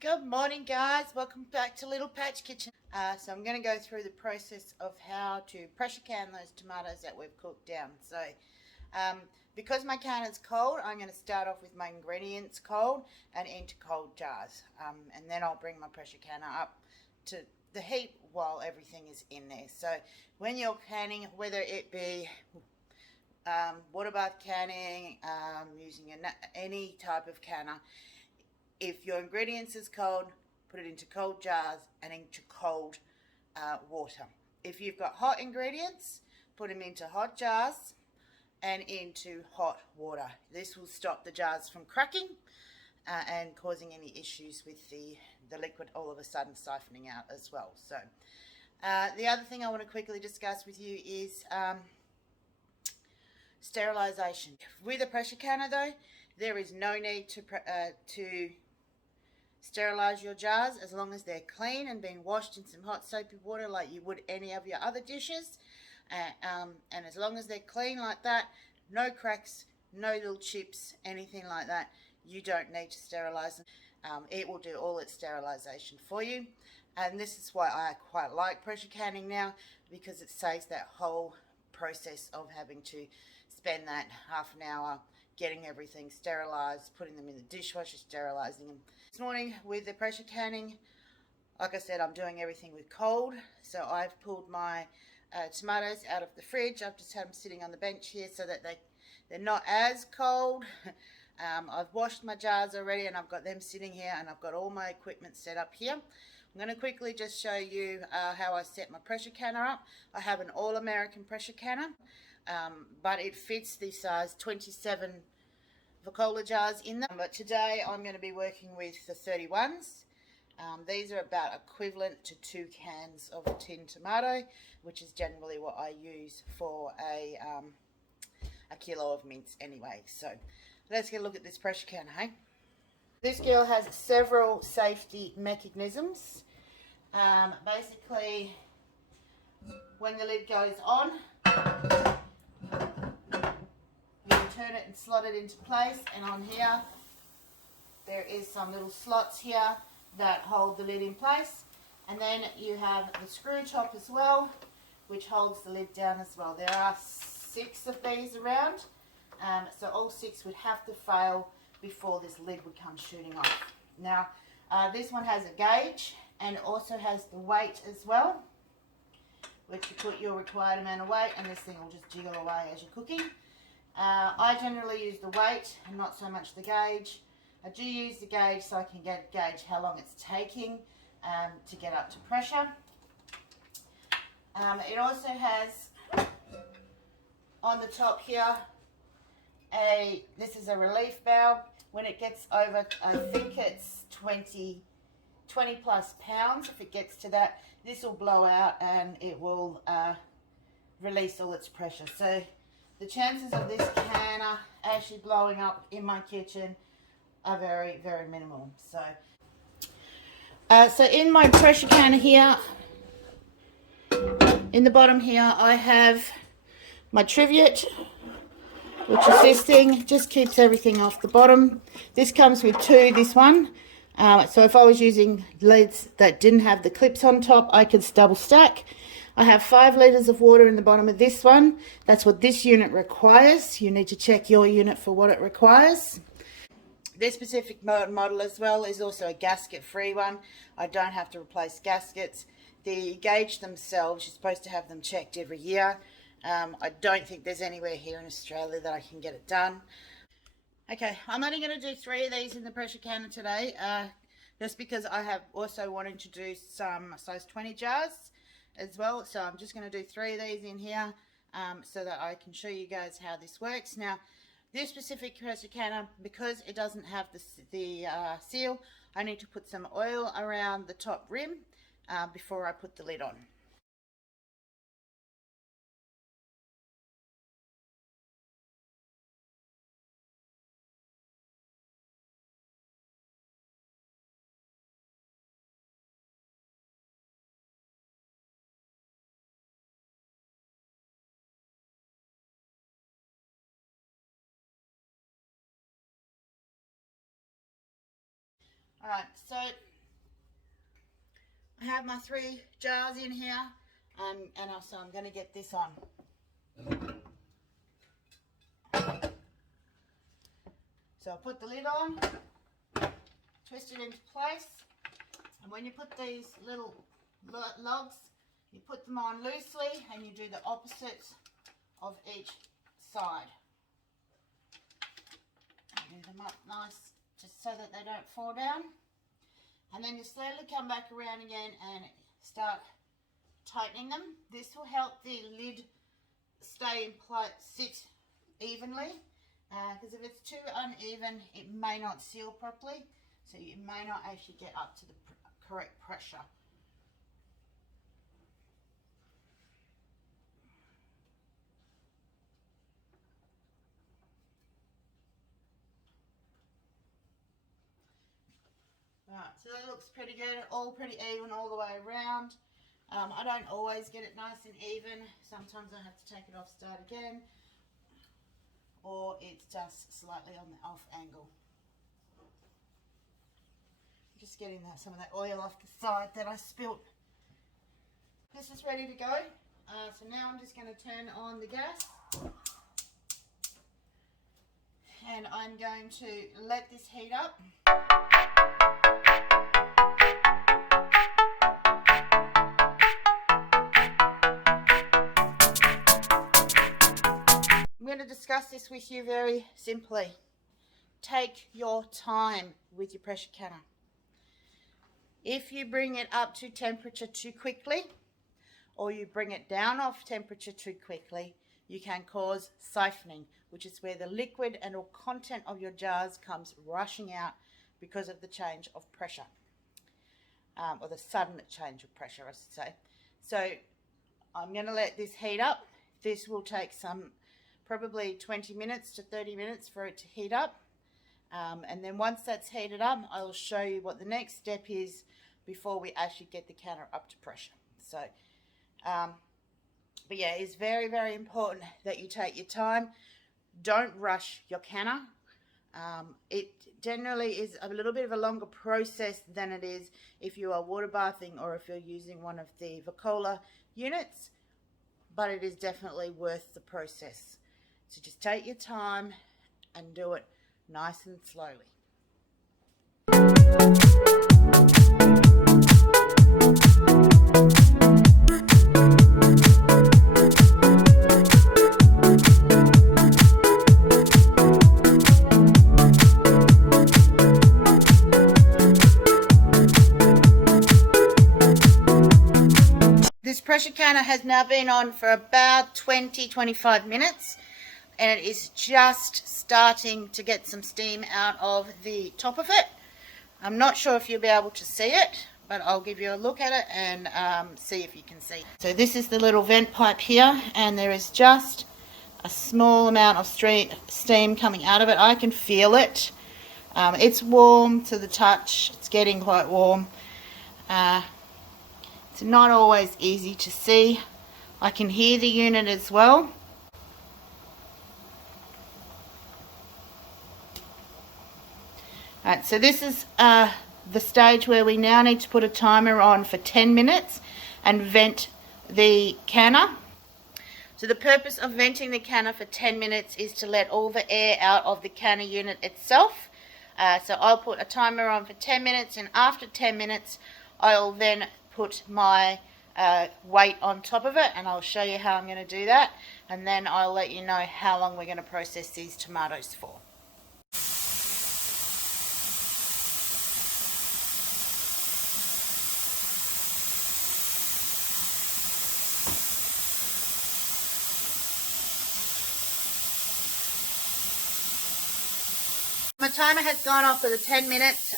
Good morning, guys. Welcome back to Little Patch Kitchen. So I'm going to go through the process of how to pressure can those tomatoes that we've cooked down. So um, because my can is cold, I'm going to start off with my ingredients cold and into cold jars. And then I'll bring my pressure canner up to the heat while everything is in there. So when you're canning, whether it be water bath canning, using any type of canner, if your ingredients is cold, put it into cold jars and into cold water. If you've got hot ingredients, put them into hot jars and into hot water. This will stop the jars from cracking and causing any issues with the liquid all of a sudden siphoning out as well. So the other thing I want to quickly discuss with you is sterilization. With a pressure canner though, there is no need to sterilize your jars as long as they're clean and being washed in some hot soapy water like you would any of your other dishes. And as long as they're clean like that, no cracks, no little chips, anything like that, you don't need to sterilize them. It will do all its sterilization for you. And this is why I quite like pressure canning now, because it saves that whole process of having to spend that half an hour getting everything sterilized, putting them in the dishwasher, sterilizing them. This morning with the pressure canning, like I said, I'm doing everything with cold. So I've pulled my tomatoes out of the fridge. I've just had them sitting on the bench here so that they're not as cold. I've washed my jars already and I've got them sitting here, and I've got all my equipment set up here. I'm going to quickly just show you how I set my pressure canner up. I have an all-American pressure canner, but it fits the size 27 Vacola jars in them. But today I'm going to be working with the 31s. These are about equivalent to 2 cans of a tin tomato, which is generally what I use for a kilo of mince anyway. So let's get a look at this pressure canner, hey? This girl has several safety mechanisms. Basically, when the lid goes on, you turn it and slot it into place, and on here there is some little slots here that hold the lid in place, and then you have the screw top as well, which holds the lid down as well. There are 6 of these around, so all 6 would have to fail before this lid would come shooting off. Now this one has a gauge, and it also has the weight as well, which you put your required amount of weight, and this thing will just jiggle away as you're cooking. I generally use the weight and not so much the gauge. I do use the gauge so I can gauge how long it's taking to get up to pressure. It also has on the top here this is a relief valve. When it gets over, I think it's 20 plus pounds, if it gets to that, this will blow out and it will release all its pressure. So the chances of this canner actually blowing up in my kitchen are very, very minimal. So in my pressure canner here, in the bottom here, I have my trivet, which is this thing, just keeps everything off the bottom. This comes with 2, this one. So if I was using lids that didn't have the clips on top, I could double stack. I have 5 litres of water in the bottom of this one. That's what this unit requires. You need to check your unit for what it requires. This specific model as well is also a gasket-free one. I don't have to replace gaskets. The gauge themselves, you're supposed to have them checked every year. I don't think there's anywhere here in Australia that I can get it done. Okay, I'm only going to do 3 of these in the pressure canner today, just because I have also wanted to do some size 20 jars as well. So I'm just going to do 3 of these in here so that I can show you guys how this works. Now, this specific pressure canner, because it doesn't have the seal, I need to put some oil around the top rim before I put the lid on. Alright, so I have my 3 jars in here, and also I'm going to get this on. So I'll put the lid on, twist it into place, and when you put these little logs, you put them on loosely and you do the opposite of each side. Do them up nice just so that they don't fall down, and then you slowly come back around again and start tightening them. This will help the lid stay in place, sit evenly, because if it's too uneven it may not seal properly, so you may not actually get up to the correct pressure. Right, so that looks pretty good, all pretty even all the way around. I don't always get it nice and even. Sometimes I have to take it off, start again, or it's just slightly on the off angle. Just getting some of that oil off the side that I spilt. This is ready to go. So now I'm just going to turn on the gas. And I'm going to let this heat up. I'm going to discuss this with you very simply. Take your time with your pressure canner. If you bring it up to temperature too quickly, or you bring it down off temperature too quickly, you can cause siphoning, which is where the liquid and or content of your jars comes rushing out because of the change of pressure, or the sudden change of pressure, I should say. So I'm going to let this heat up. This will take probably 20 minutes to 30 minutes for it to heat up. And then once that's heated up, I will show you what the next step is before we actually get the canner up to pressure. So, but yeah, it's very, very important that you take your time. Don't rush your canner. It generally is a little bit of a longer process than it is if you are water bathing or if you're using one of the Vacola units, but it is definitely worth the process. So just take your time and do it nice and slowly. This pressure canner has now been on for about 20-25 minutes, and it is just starting to get some steam out of the top of it. I'm not sure if you'll be able to see it, but I'll give you a look at it and see if you can see. So this is the little vent pipe here, and there is just a small amount of steam coming out of it. I can feel it. It's warm to the touch. It's getting quite warm. It's not always easy to see. I can hear the unit as well. Alright, so this is the stage where we now need to put a timer on for 10 minutes and vent the canner. So the purpose of venting the canner for 10 minutes is to let all the air out of the canner unit itself. So I'll put a timer on for 10 minutes, and after 10 minutes I'll then put my weight on top of it, and I'll show you how I'm going to do that, and then I'll let you know how long we're going to process these tomatoes for. My timer has gone off for the 10 minutes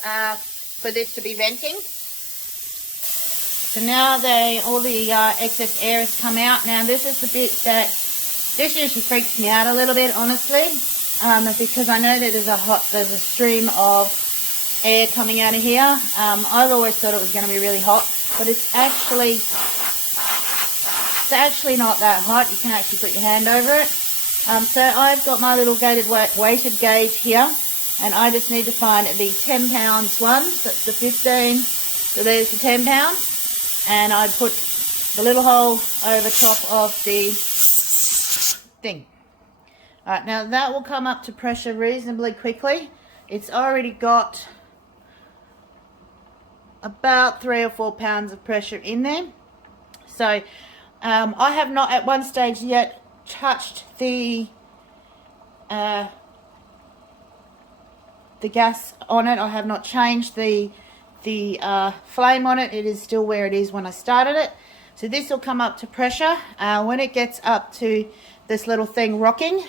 for this to be venting. So now all the excess air has come out. Now this is the bit that this usually freaks me out a little bit, honestly, because I know that there's a stream of air coming out of here. I've always thought it was going to be really hot, but it's actually not that hot. You can actually put your hand over it. So I've got my little weighted gauge here, and I just need to find the 10 pounds one. That's the 15. So there's the 10 pounds. and I put the little hole over top of the thing. Alright, now that will come up to pressure reasonably quickly. It's already got about 3 or 4 pounds of pressure in there. So I have not at one stage yet touched the gas on it. I have not changed the flame on it. It is still where it is when I started it. So this will come up to pressure. When it gets up to this little thing rocking,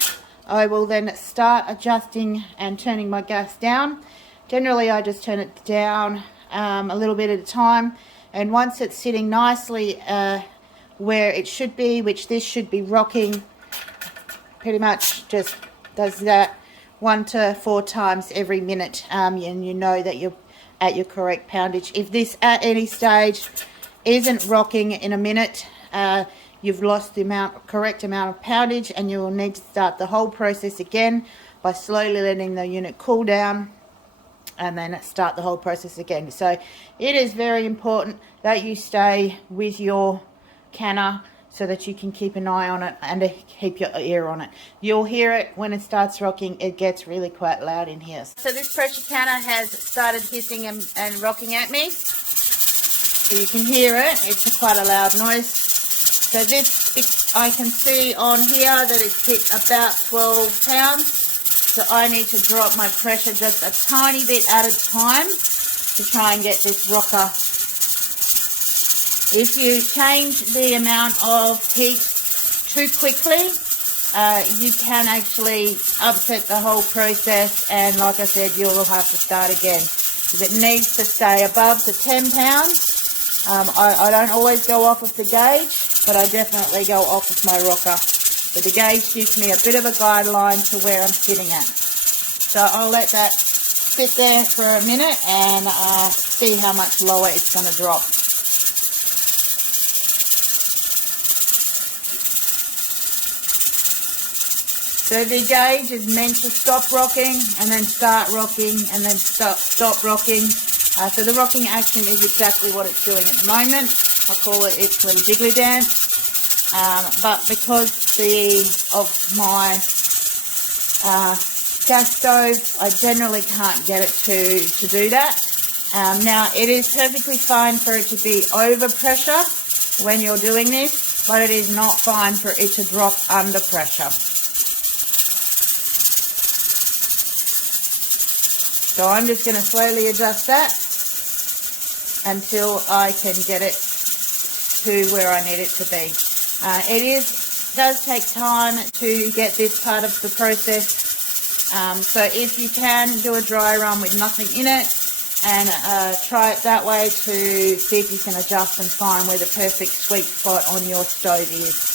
I will then start adjusting and turning my gas down. Generally I just turn it down a little bit at a time, and once it's sitting nicely where it should be, which this should be rocking, pretty much just does that 1 to 4 times every minute, and you know that you're at your correct poundage. If this at any stage isn't rocking in a minute, you've lost the correct amount of poundage, and you will need to start the whole process again by slowly letting the unit cool down and then start the whole process again. So it is very important that you stay with your canner so that you can keep an eye on it and keep your ear on it. You'll hear it when it starts rocking. It gets really quite loud in here. So this pressure canner has started hissing and rocking at me. So you can hear it. It's quite a loud noise. So this, I can see on here that it's hit about 12 pounds. So I need to drop my pressure just a tiny bit at a time to try and get this rocker. If you change the amount of heat too quickly, you can actually upset the whole process, and like I said, you'll have to start again. Because it needs to stay above the 10 pounds. I don't always go off of the gauge, but I definitely go off of my rocker. But the gauge gives me a bit of a guideline to where I'm sitting at. So I'll let that sit there for a minute and see how much lower it's going to drop. So the gauge is meant to stop rocking and then start rocking and then stop rocking. So the rocking action is exactly what it's doing at the moment. I call it its little jiggly dance. But because of my gas stove, I generally can't get it to do that. Now it is perfectly fine for it to be over pressure when you're doing this, but it is not fine for it to drop under pressure. So I'm just going to slowly adjust that until I can get it to where I need it to be. It does take time to get this part of the process. So if you can do a dry run with nothing in it and try it that way to see if you can adjust and find where the perfect sweet spot on your stove is.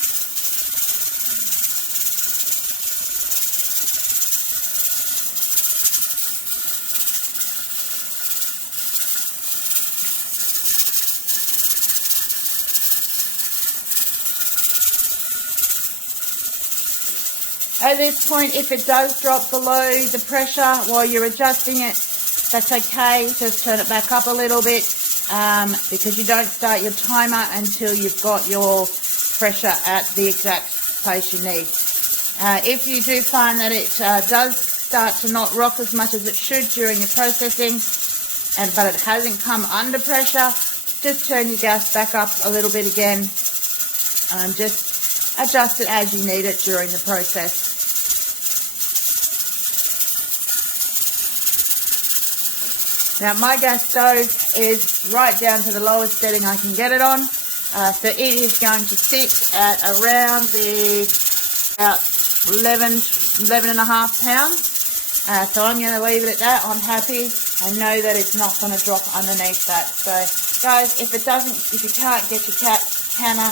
At this point, if it does drop below the pressure while you're adjusting it, that's okay. Just turn it back up a little bit because you don't start your timer until you've got your pressure at the exact place you need. If you do find that it does start to not rock as much as it should during your processing, but it hasn't come under pressure, just turn your gas back up a little bit again. Just adjust it as you need it during the process. Now my gas stove is right down to the lowest setting I can get it on. So it is going to sit at around about 11 and a half pounds. So I'm going to leave it at that. I'm happy. I know that it's not going to drop underneath that. So guys, if you can't get your canner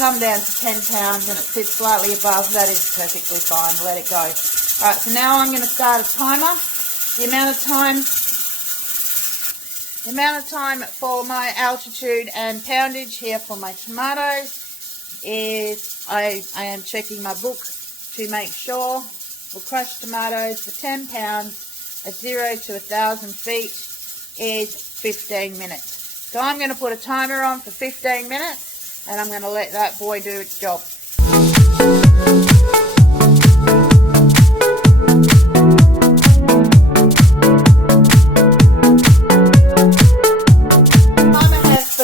come down to 10 pounds and it sits slightly above, that is perfectly fine. Let it go. Alright, so now I'm going to start a timer. The amount of time for my altitude and poundage here for my tomatoes is, I am checking my book to make sure. For crushed tomatoes for 10 pounds at 0 to 1,000 feet is 15 minutes. So I'm going to put a timer on for 15 minutes and I'm going to let that boy do its job. For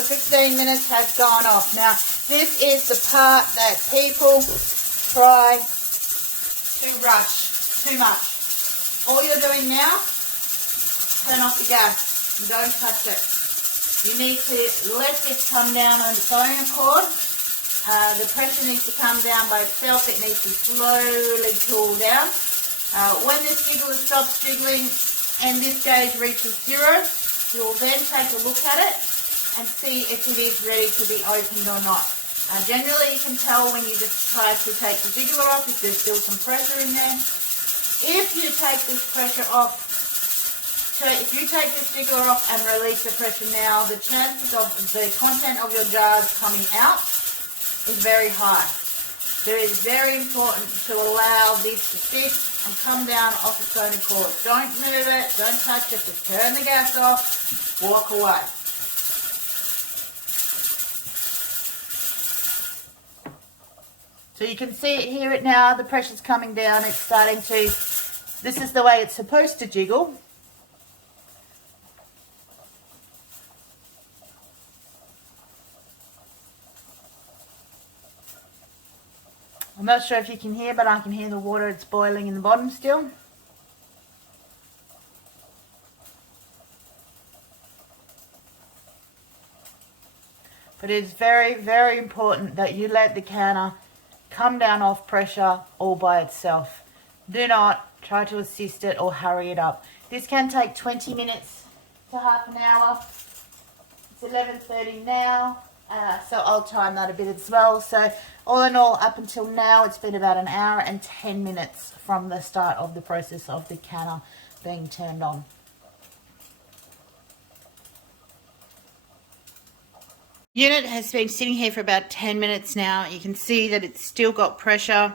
15 minutes has gone off. Now, this is the part that people try to rush too much. All you're doing now, turn off the gas and don't touch it. You need to let this come down on its own accord. The pressure needs to come down by itself. It needs to slowly cool down. When this jiggler stops jiggling and this gauge reaches 0, you'll then take a look at it and see if it is ready to be opened or not. Generally you can tell when you just try to take the jiggler off if there's still some pressure in there. If you take this pressure off, so if you take this jiggler off and release the pressure now, the chances of the content of your jars coming out is very high. So it is very important to allow this to sit and come down off its own accord. Don't move it, don't touch it, just turn the gas off, walk away. So you can see it, hear it now, the pressure's coming down, it's starting to, this is the way it's supposed to jiggle. I'm not sure if you can hear, but I can hear the water, it's boiling in the bottom still. But it's very, very important that you let the canner come down off pressure all by itself. Do not try to assist it or hurry it up. This can take 20 minutes to half an hour. It's 11:30 now, so I'll time that a bit as well. So all in all, up until now, it's been about 1 hour and 10 minutes from the start of the process of the canner being turned on. Unit has been sitting here for about 10 minutes now. You can see that it's still got pressure.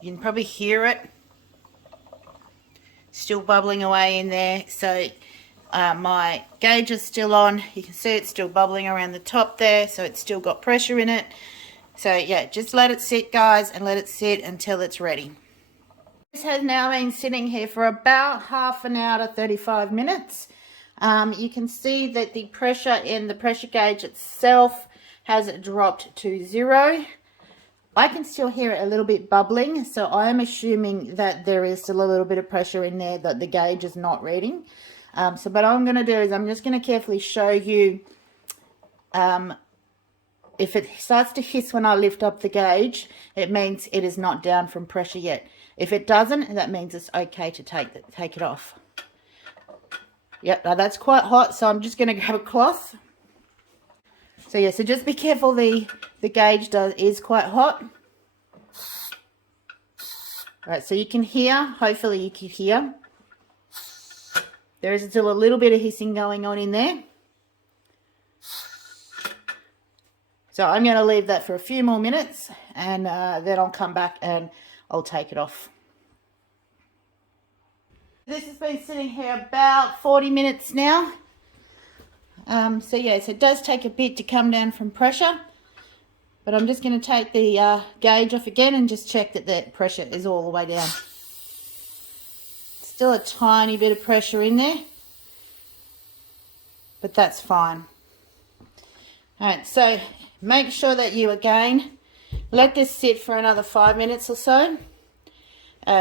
You can probably hear it. Still bubbling away in there. So my gauge is still on. You can see it's still bubbling around the top there. So it's still got pressure in it. So yeah, just let it sit, guys, and let it sit until it's ready. This has now been sitting here for about half an hour to 35 minutes. You can see that the pressure in the pressure gauge itself has dropped to 0. I can still hear it a little bit bubbling, so I'm assuming that there is still a little bit of pressure in there that the gauge is not reading. So what I'm going to do is I'm just going to carefully show you if it starts to hiss when I lift up the gauge, it means it is not down from pressure yet. If it doesn't, that means it's okay to take it off. Yep, now that's quite hot, so I'm just going to grab a cloth. So yeah, so just be careful, the gauge is quite hot. Alright, so you can hear, hopefully you can hear. There is still a little bit of hissing going on in there. So I'm going to leave that for a few more minutes and then I'll come back and I'll take it off. This has been sitting here about 40 minutes now. So yeah, so it does take a bit to come down from pressure. But I'm just going to take the gauge off again and just check that the pressure is all the way down. Still a tiny bit of pressure in there. But that's fine. Alright, so make sure that you again let this sit for another 5 minutes or so.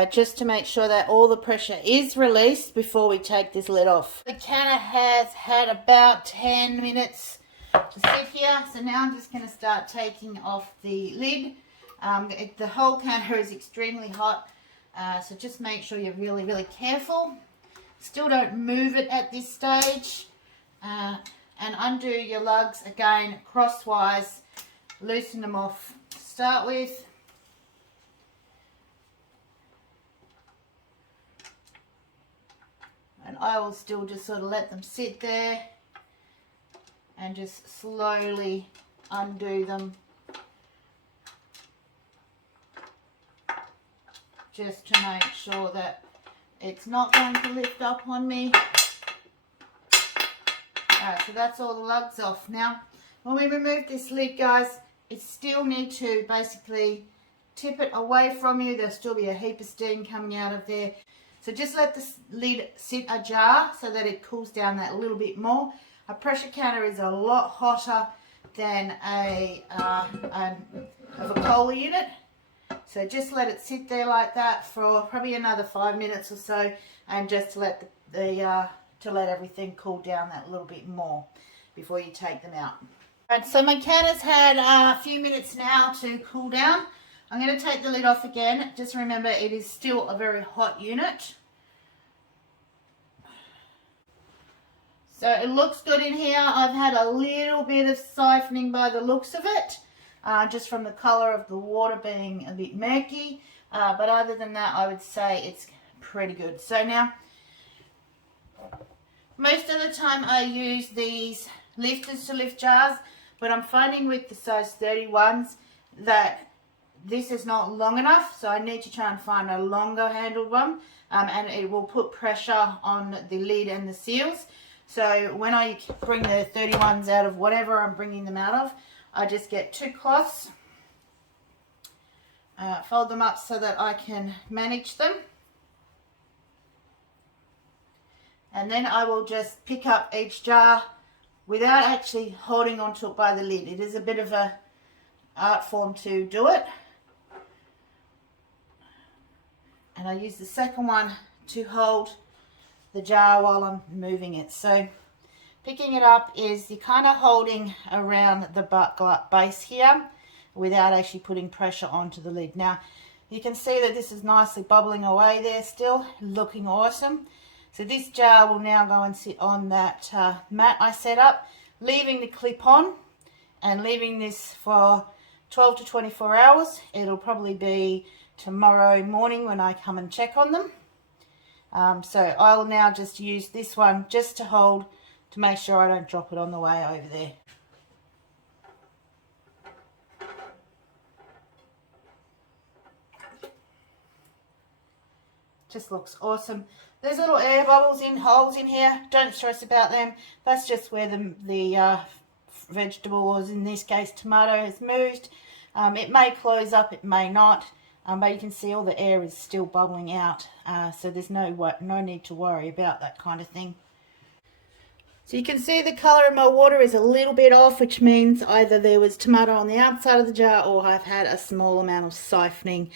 Just to make sure that all the pressure is released before we take this lid off. The canner has had about 10 minutes to sit here, so now I'm just going to start taking off the lid. The whole canner is extremely hot, so just make sure you're really, really careful. Still don't move it at this stage, and undo your lugs again crosswise, loosen them off to start with. And I will still just sort of let them sit there and just slowly undo them just to make sure that it's not going to lift up on me. So that's all the lugs off. Now, when we remove this lid, guys, it still need to basically tip it away from you. There'll still be a heap of steam coming out of there. So just let the lid sit ajar so that it cools down that little bit more. A pressure canner is a lot hotter than a Kohler unit. So just let it sit there like that for probably another 5 minutes or so, and just to let to let everything cool down that little bit more before you take them out. Alright, so my can has had a few minutes now to cool down. I'm going to take the lid off again. Just remember, it is still a very hot unit. So it looks good in here. I've had a little bit of siphoning by the looks of it, just from the colour of the water being a bit murky. But other than that, I would say it's pretty good. So now, most of the time I use these lifters to lift jars, but I'm finding with the size 31s that this is not long enough, so I need to try and find a longer handled one, and it will put pressure on the lid and the seals. So when I bring the 31s out of whatever I'm bringing them out of, I just get 2 cloths, fold them up so that I can manage them, and then I will just pick up each jar without actually holding onto it by the lid. It is a bit of a art form to do it. And I use the second one to hold the jar while I'm moving it. So picking it up is you're kind of holding around the butt base here without actually putting pressure onto the lid. Now you can see that this is nicely bubbling away there still, looking awesome. So this jar will now go and sit on that mat I set up, leaving the clip on and leaving this for 12 to 24 hours. It'll probably be tomorrow morning when I come and check on them. So I'll now just use this one just to hold, to make sure I don't drop it on the way over there. Just looks awesome. There's little air bubbles in holes in here. Don't stress about them. That's just where the vegetable, or in this case tomato, has moved. It may close up, it may not. But you can see all the air is still bubbling out, so there's no need to worry about that kind of thing. So you can see the colour of my water is a little bit off, which means either there was tomato on the outside of the jar or I've had a small amount of siphoning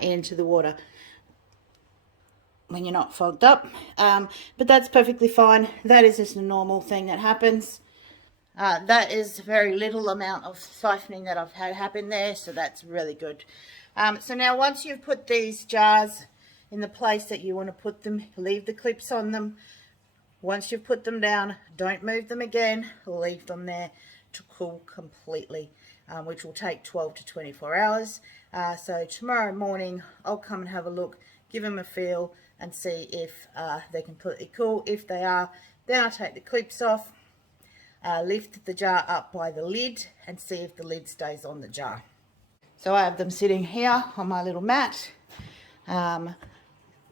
into the water when you're not fogged up. But that's perfectly fine. That is just a normal thing that happens. That is a very little amount of siphoning that I've had happen there, so that's really good. So now once you've put these jars in the place that you want to put them, leave the clips on them. Once you've put them down, don't move them again, leave them there to cool completely, which will take 12 to 24 hours. So tomorrow morning I'll come and have a look, give them a feel and see if they're completely cool. If they are, then I'll take the clips off, lift the jar up by the lid and see if the lid stays on the jar. So I have them sitting here on my little mat.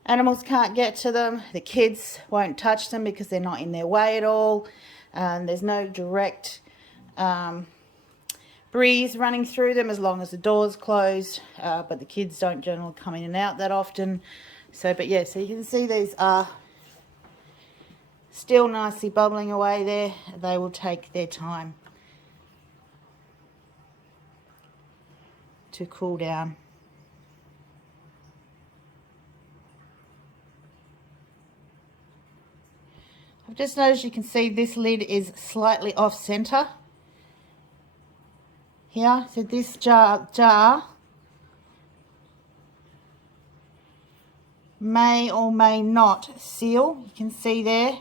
Animals can't get to them. The kids won't touch them because they're not in their way at all. There's no direct breeze running through them as long as the door's closed. But the kids don't generally come in and out that often. So, but yeah, so you can see these are still nicely bubbling away there. They will take their time to cool down. I've just noticed, you can see this lid is slightly off center here. So this jar may or may not seal. You can see there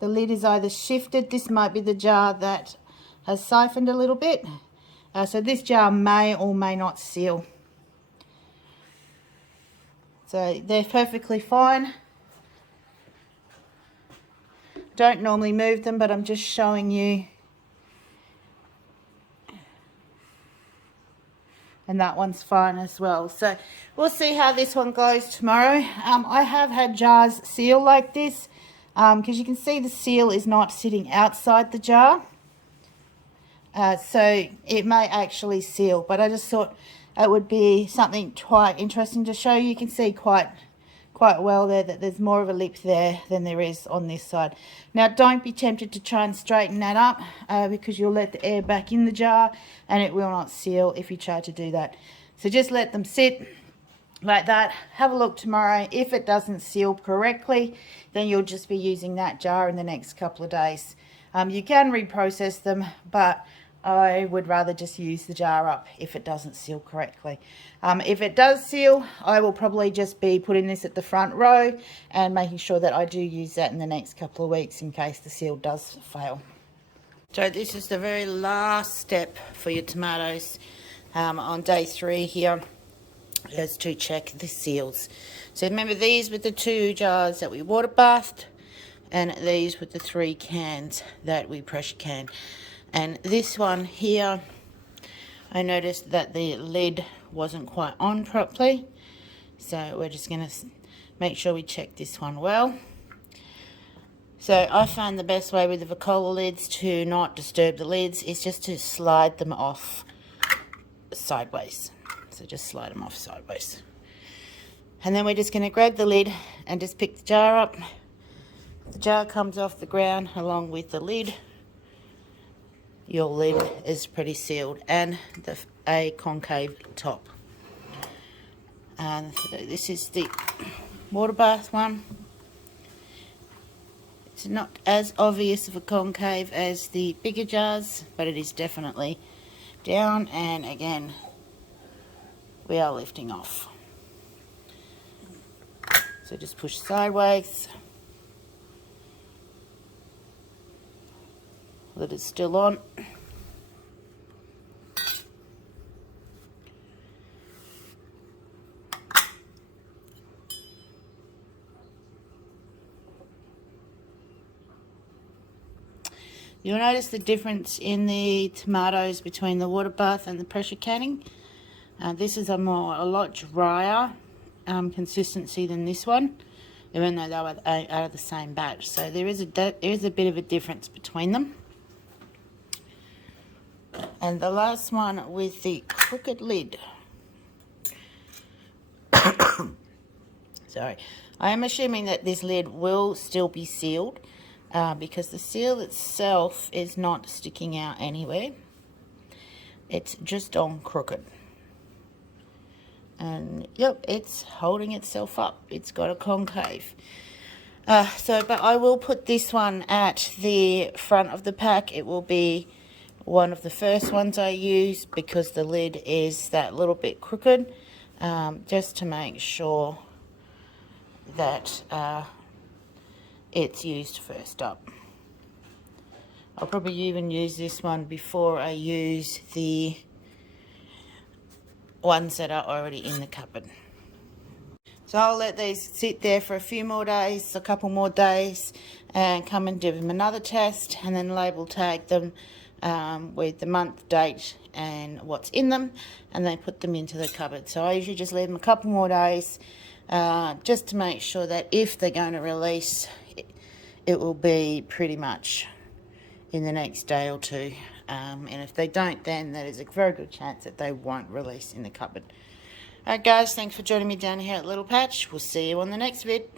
the lid is either shifted. This might be the jar that has siphoned a little bit. So this jar may or may not seal. So they're perfectly fine. Don't normally move them, but I'm just showing you. And that one's fine as well. So we'll see how this one goes tomorrow. I have had jars seal like this because you can see the seal is not sitting outside the jar. So it may actually seal, but I just thought it would be something quite interesting to show you. You can see quite well there that there's more of a lip there than there is on this side. Now don't be tempted to try and straighten that up because you'll let the air back in the jar and it will not seal if you try to do that. So just let them sit like that. Have a look tomorrow. If it doesn't seal correctly, then you'll just be using that jar in the next couple of days. You can reprocess them, but I would rather just use the jar up if it doesn't seal correctly. If it does seal, I will probably just be putting this at the front row and making sure that I do use that in the next couple of weeks in case the seal does fail. So this is the very last step for your tomatoes on day 3 here, is to check the seals. So remember, these were the 2 jars that we water bathed, and these were the 3 cans that we pressure canned. And this one here, I noticed that the lid wasn't quite on properly. So we're just going to make sure we check this one well. So I found the best way with the Vacola lids to not disturb the lids is just to slide them off sideways. So just slide them off sideways. And then we're just going to grab the lid and just pick the jar up. The jar comes off the ground along with the lid. Your lid is pretty sealed, and a concave top. And so this is the water bath one. It's not as obvious of a concave as the bigger jars, but it is definitely down, and again we are lifting off. So just push sideways. Lid is still on. You'll notice the difference in the tomatoes between the water bath and the pressure canning. This is a lot drier consistency than this one, even though they were out of the same batch. So there is a bit of a difference between them. And the last one with the crooked lid. Sorry. I am assuming that this lid will still be sealed because the seal itself is not sticking out anywhere. It's just on crooked. And yep, it's holding itself up. It's got a concave. But I will put this one at the front of the pack. It will be one of the first ones I use because the lid is that little bit crooked, just to make sure that it's used first up. I'll probably even use this one before I use the ones that are already in the cupboard. So I'll let these sit there for a few more days, a couple more days, and come and do them another test, and then label tag them with the month, date and what's in them, and then put them into the cupboard. So I usually just leave them a couple more days just to make sure that if they're going to release, it will be pretty much in the next day or 2. And if they don't, then there is a very good chance that they won't release in the cupboard. Alright guys, thanks for joining me down here at Little Patch. We'll see you on the next vid.